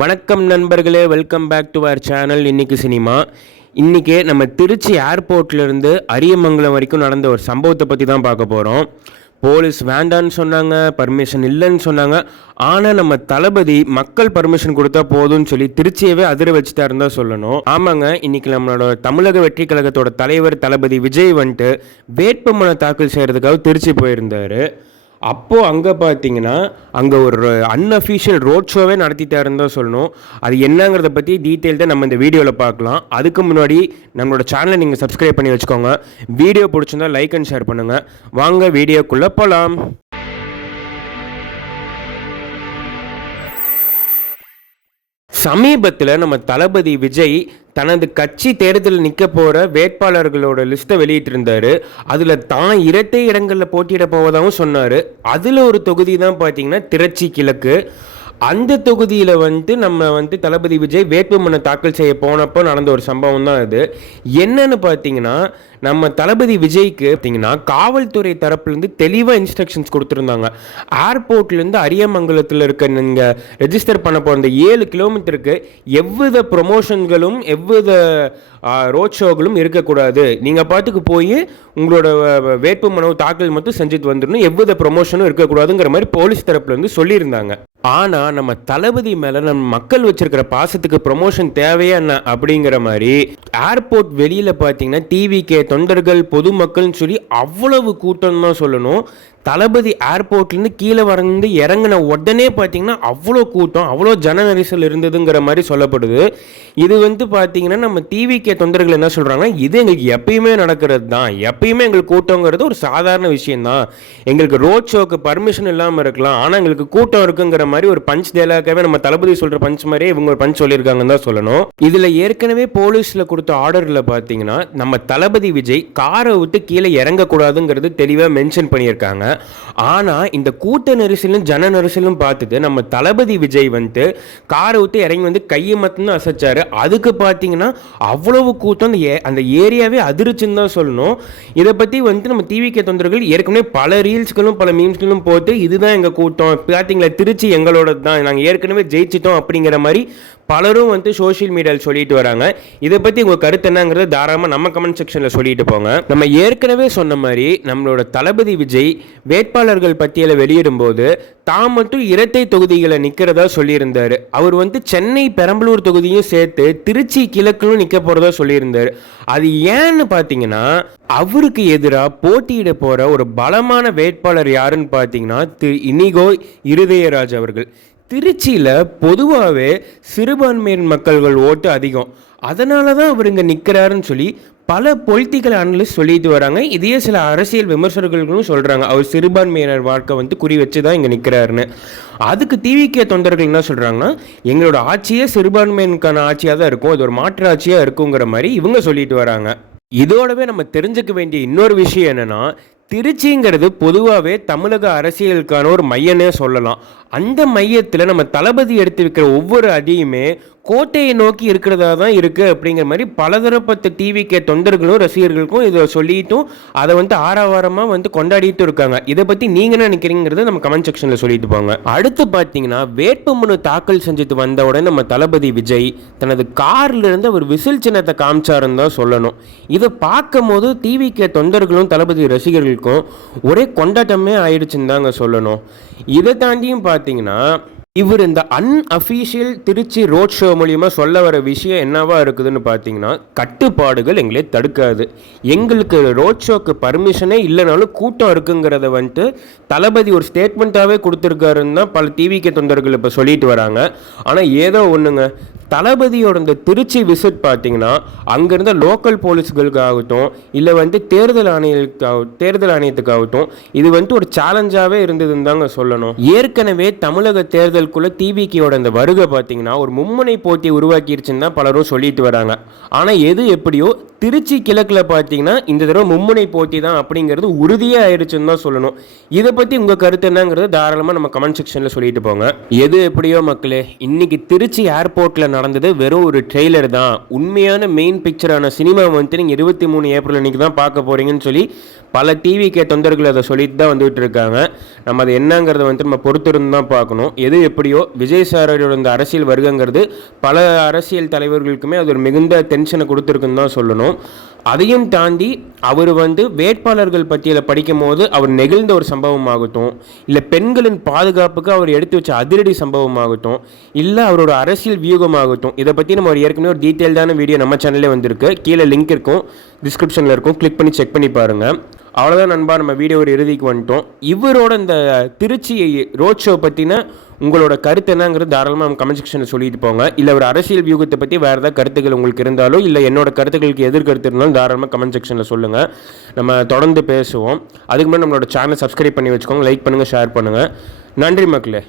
வணக்கம் நண்பர்களே, welcome back to our channel இன்னைக்கு சினிமா. இன்றைக்கி நம்ம திருச்சி ஏர்போர்ட்லேருந்து அரியமங்கலம் வரைக்கும் நடந்த ஒரு சம்பவத்தை பற்றி தான் பார்க்க போகிறோம். போலீஸ் வேண்டான்னு சொன்னாங்க, பர்மிஷன் இல்லைன்னு சொன்னாங்க. ஆனால் நம்ம தளபதி மக்கள் பர்மிஷன் கொடுத்தா போதும்னு சொல்லி திருச்சியவே அதிர வச்சுட்டாருன்னு தான் சொல்லணும். ஆமாங்க, இன்றைக்கி நம்மளோட தமிழக வெற்றி கழகத்தோட தலைவர் தளபதி விஜய் வந்துட்டு வேட்புமனு தாக்கல் செய்கிறதுக்காக திருச்சி போயிருந்தார். அப்போது அங்கே பார்த்தீங்கன்னா அங்கே ஒரு அன்அஃபீஷியல் ரோட் ஷோவே நடத்திட்டாருன்னு தான் சொல்லணும். அது என்னங்கிறத பற்றி டீட்டெயில்டாக நம்ம இந்த வீடியோவில் பார்க்கலாம். அதுக்கு முன்னாடி நம்மளோட சேனலை நீங்கள் சப்ஸ்கிரைப் பண்ணி வச்சுக்கோங்க. வீடியோ பிடிச்சிருந்தா லைக் அண்ட் ஷேர் பண்ணுங்கள். வாங்க வீடியோக்குள்ளே போகலாம். சமீபத்தில் நம்ம தளபதி விஜய் தனது கட்சி தேர்தலில் நிற்க போகிற வேட்பாளர்களோட லிஸ்ட்டை வெளியிட்டிருந்தார். அதில் தான் இரட்டை இடங்களில் போட்டியிட போவதாகவும் சொன்னார். அதில் ஒரு தொகுதி தான் பார்த்தீங்கன்னா திருச்சி கிழக்கு. அந்த தொகுதியில் நம்ம தளபதி விஜய் வேட்புமனு தாக்கல் செய்ய போனப்போ நடந்த ஒரு சம்பவம் தான் அது. என்னன்னு பார்த்தீங்கன்னா, நம்ம தளபதி விஜய்க்கு பார்த்தீங்கன்னா காவல்துறை தரப்புலேருந்து தெளிவாக இன்ஸ்ட்ரக்ஷன்ஸ் கொடுத்துருந்தாங்க. ஏர்போர்ட்லேருந்து அரியமங்கலத்தில் இருக்க நீங்கள் ரெஜிஸ்டர் பண்ண போகிற அந்த 7 கிலோமீட்டருக்கு எவ்வித ப்ரொமோஷன்களும் எவ்வித ரோட் ஷோகளும் இருக்கக்கூடாது. நீங்கள் பாட்டுக்கு போய் உங்களோட வேட்புமனு தாக்கல் மட்டும் செஞ்சுட்டு வந்துடணும், எவ்வித ப்ரொமோஷனும் இருக்கக்கூடாதுங்கிற மாதிரி போலீஸ் தரப்புலேருந்து சொல்லியிருந்தாங்க. ஆனால் நம்ம தளபதி மேலே நம்ம மக்கள் வச்சிருக்கிற பாசத்துக்கு ப்ரொமோஷன் தேவையா என்ன அப்படிங்கிற மாதிரி ஏர்போர்ட் வெளியில் பார்த்தீங்கன்னா டிவிகே தொண்டர்கள் பொதுமக்கள்னு சொல்லி அவ்வளவு கூட்டம் தான் சொல்லணும். தளபதி ஏர்போர்ட்லேருந்து கீழே வந்து இறங்கின உடனே பார்த்தீங்கன்னா அவ்வளோ கூட்டம், அவ்வளோ ஜன நெரிசல் இருந்ததுங்கிற மாதிரி சொல்லப்படுது. இது பார்த்தீங்கன்னா நம்ம டிவிகே தொண்டர்கள் என்ன சொல்கிறாங்கன்னா, இது எங்களுக்கு எப்பயுமே நடக்கிறது தான், எப்பயுமே எங்களுக்கு கூட்டங்கிறது ஒரு சாதாரண விஷயந்தான், எங்களுக்கு ரோட் ஷோக்கு பர்மிஷன் இல்லாமல் இருக்கலாம், ஆனால் எங்களுக்கு கூட்டம் இருக்குங்கிற மாதிரி ஒரு பஞ்ச் டேலாக்காகவே நம்ம தளபதி சொல்கிற பஞ்ச் மாதிரியே இவங்க ஒரு பஞ்ச் சொல்லியிருக்காங்கன்னு தான் சொல்லணும். இதில் ஏற்கனவே போலீஸில் கொடுத்த ஆர்டரில் பார்த்தீங்கன்னா நம்ம தளபதி விஜய் காரை விட்டு கீழே இறங்கக்கூடாதுங்கிறது தெளிவாக மென்ஷன் பண்ணியிருக்காங்க. ஆனால் இந்த கூட்ட நெரிசலும் ஜன நெரிசலும் பார்த்துட்டு நம்ம தளபதி விஜய் காரை விட்டு இறங்கி கையை மட்டும்தான் அசைச்சாரு. அதுக்கு பார்த்தீங்கன்னா அவ்வளவு கூட்டம், அந்த ஏரியாவே அதிர்ச்சின்னு தான் சொல்லணும். இதை பற்றி நம்ம டிவிகே தொண்டர்கள் ஏற்கனவே பல ரீல்ஸ்களும் பல மீம்ஸ்களும் போட்டு இதுதான் எங்கள் கூட்டம், பார்த்தீங்களா திருச்சி எங்களோட தான், நாங்கள் ஏற்கனவே ஜெயிச்சிட்டோம் அப்படிங்கிற மாதிரி பலரும் சோஷியல் மீடியாவில் சொல்லிட்டு வராங்க. இதை பற்றி உங்கள் கருத்து என்னங்கிறத தாராளமாக நம்ம கமெண்ட் செக்ஷனில் சொல்லிட்டு போங்க. நம்ம ஏற்கனவே சொன்ன மாதிரி நம்மளோட தளபதி விஜய் வேட்பாளர்கள் பட்டியலை வெளியிடும் போது தான் மட்டும் இரட்டை தொகுதிகளை நிற்கிறதா சொல்லியிருந்தார். அவர் சென்னை பெரம்பலூர் தொகுதியும் சேர்த்து திருச்சி கிழக்கிலும் நிற்க போகிறதா சொல்லியிருந்தார். அது ஏன்னு பார்த்தீங்கன்னா, அவருக்கு எதிராக போட்டியிட போகிற ஒரு பலமான வேட்பாளர் யாருன்னு பார்த்தீங்கன்னா இனிகோ இருதயராஜ் அவர்கள். திருச்சியில் பொதுவாகவே சிறுபான்மையின் மக்கள்கள் ஓட்டு அதிகம், அதனால தான் அவர் இங்கே நிற்கிறாருன்னு சொல்லி பல பொலிட்டிக்கல் அனலிஸ்ட் சொல்லிட்டு வராங்க. இதையே சில அரசியல் விமர்சகர்களும் சொல்கிறாங்க, அவர் சிறுபான்மையினர் வாழ்க்கை குறி வச்சு தான் இங்கே நிற்கிறாருன்னு. அதுக்கு டிவிகே தொண்டர்கள் என்ன சொல்கிறாங்கன்னா, எங்களோட ஆட்சியே சிறுபான்மையினருக்கான ஆட்சியாக தான் இருக்கும், அது ஒரு மாற்று ஆட்சியாக இருக்குங்கிற மாதிரி இவங்க சொல்லிட்டு வராங்க. இதோடவே நம்ம தெரிஞ்சுக்க வேண்டிய இன்னொரு விஷயம் என்னென்னா, திருச்சிங்கிறது பொதுவாகவே தமிழக அரசியலுக்கான ஒரு மையனே சொல்லலாம். அந்த மையத்தில் நம்ம தளபதி எடுத்து வைக்கிற ஒவ்வொரு அடியுமே கோட்டையை நோக்கி இருக்கிறதா தான் இருக்குது அப்படிங்கிற மாதிரி பலதரப்பட்ட டிவிகே தொண்டர்களும் ரசிகர்களுக்கும் இதை சொல்லிட்டும் அதை ஆரவாரமாக கொண்டாடிட்டு இருக்காங்க. இதை பற்றி நீங்கள் என்ன நினைக்கிறீங்கிறத நம்ம கமெண்ட் செக்ஷனில் சொல்லிட்டு போங்க. அடுத்து பார்த்தீங்கன்னா, வேட்புமனு தாக்கல் செஞ்சுட்டு வந்த உடனே நம்ம தளபதி விஜய் தனது கார்லேருந்து அவர் விசில் சின்னத்தை காமிச்சாருன்னு தான் சொல்லணும். இதை பார்க்கும் போது டிவிகே தொண்டர்களும் தளபதி ரசிகர்களுக்கும் ஒரே கொண்டாட்டமே ஆயிடுச்சுன்னு தாங்க சொல்லணும். இதை தாண்டியும் பார்த்தீங்கன்னா, இவர் இந்த அன்அஃபீஷியல் திருச்சி ரோட் ஷோ மூலியமாக சொல்ல வர விஷயம் என்னவா இருக்குதுன்னு பார்த்தீங்கன்னா, கட்டுப்பாடுகள் எங்களே தடுக்காது, எங்களுக்கு ரோட் ஷோக்கு பர்மிஷனே இல்லைனாலும் கூட்டம் இருக்குங்கிறத தளபதி ஒரு ஸ்டேட்மெண்ட்டாகவே கொடுத்துருக்காருன்னு தான் பல டிவிகே தொண்டர்கள் இப்போ சொல்லிட்டு வராங்க. ஆனால் ஏதோ ஒன்றுங்க, தளபதியோட இந்த திருச்சி விசிட் பார்த்தீங்கன்னா அங்கேருந்த லோக்கல் போலீஸ்களுக்காகட்டும் இல்லை தேர்தல் ஆணையத்துக்காகட்டும் இது ஒரு சேலஞ்சாகவே இருந்ததுன்னு தாங்க சொல்லணும். ஏற்கனவே தமிழக தேர்தலுக்குள்ள டிவிகேயோட இந்த வருகை பார்த்தீங்கன்னா ஒரு மும்முனை போட்டியை உருவாக்கிடுச்சுன்னு தான் பலரும் சொல்லிட்டு வராங்க. ஆனால் எது எப்படியோ திருச்சி கிழக்கில் பார்த்தீங்கன்னா இந்த தடவை மும்முனை போட்டி தான் அப்படிங்கிறது உறுதியாக ஆயிடுச்சுன்னு தான் சொல்லணும். இதை பற்றி உங்கள் கருத்து என்னங்கிறது தாராளமாக நம்ம கமெண்ட் செக்ஷனில் சொல்லிட்டு போங்க. எது எப்படியோ மக்களே, இன்னைக்கு திருச்சி ஏர்போர்ட்டில் நடந்தது வெறும் ஒரு ட்ரெய்லர் தான், உண்மையான மெயின் பிக்சரான சினிமா வந்துட்டு நீங்கள் 23 ஏப்ரல் அன்றைக்கி தான் பார்க்க போகிறீங்கன்னு சொல்லி பல டிவிக்கே தொண்டர்கள் அதை சொல்லிட்டு தான் வந்துகிட்டு இருக்காங்க. நம்ம அது என்னங்கிறத வந்துட்டு நம்ம பொறுத்திருந்து தான் பார்க்கணும். எது எப்படியோ விஜய் சாரோட இந்த அரசியல் வருகைங்கிறது பல அரசியல் தலைவர்களுக்குமே அது ஒரு மிகுந்த டென்ஷனை கொடுத்துருக்குன்னு தான் சொல்லணும். அதையும் தாண்டி அவர் வேட்பாளர்கள் பட்டியலை படிக்கும் போது அவர் நெகிழ்ந்த ஒரு சம்பவம் ஆகட்டும், இல்லை பெண்களின் பாதுகாப்புக்கு அவர் எடுத்து வச்ச அதிரடி சம்பவம் ஆகட்டும், இல்லை அவரோட அரசியல் வியூகமாகட்டும், இதை பற்றி நம்ம ஏற்கனவே ஒரு டீட்டெயில்டான வீடியோ நம்ம சேனல்லே வந்திருக்கு. கீழே லிங்க் இருக்கும், டிஸ்கிரிப்ஷனில் இருக்கும், கிளிக் பண்ணி செக் பண்ணி பாருங்கள். அவ்வளோதான் நண்பா, நம்ம வீடியோ ஒரு இறுதிக்கு வந்துட்டோம். இவரோட இந்த திருச்சி ரோட் ஷோ பற்றின உங்களோட கருத்து என்னங்கிறது தாராளமாக நம்ம கமெண்ட் செக்ஷனில் சொல்லிட்டு போங்க. இல்லை ஒரு அரசியல் வியூகத்தை பற்றி வேறு ஏதாவது கருத்துக்கள் உங்களுக்கு இருந்தாலோ, இல்லை என்னோட கருத்துக்களுக்கு எதிர்கருத்து இருந்தாலும் தாராளமாக கமெண்ட் செக்ஷனில் சொல்லுங்கள். நம்ம தொடர்ந்து பேசுவோம். அதுக்கு முன்னாடி நம்மளோட சேனலை சப்ஸ்கிரைப் பண்ணி வச்சுக்கோங்க, லைக் பண்ணுங்கள், ஷேர் பண்ணுங்கள். நன்றி மக்களே.